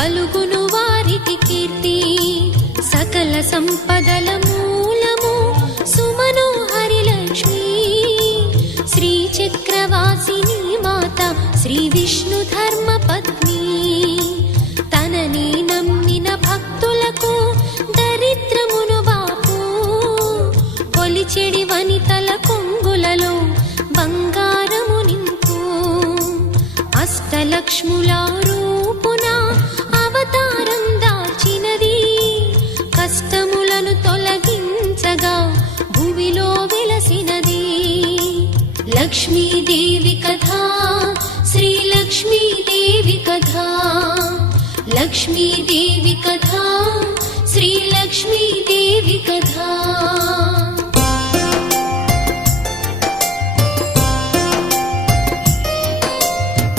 కలుగును వారికి కీర్తి. సకల సంపదల మూలము సుమనోహరి లక్ష్మి. శ్రీ చక్రవాసిని మాత శ్రీ విష్ణు ధర్మ పత్ని. తనని నమ్మిన భక్తులకు దరిద్రమును బాపు. కొలిచెడి వనితల కొంగులలో బంగారము నింపు. అష్టలక్ష్ముల రూపున అవతారం దాల్చినది. కష్టములను తొలగించగా భూమిలో వెలసినది. లక్ష్మీదేవి కథ శ్రీ లక్ష్మీదేవి కథ. లక్ష్మీదేవి కథ శ్రీ లక్ష్మీదేవి కథ.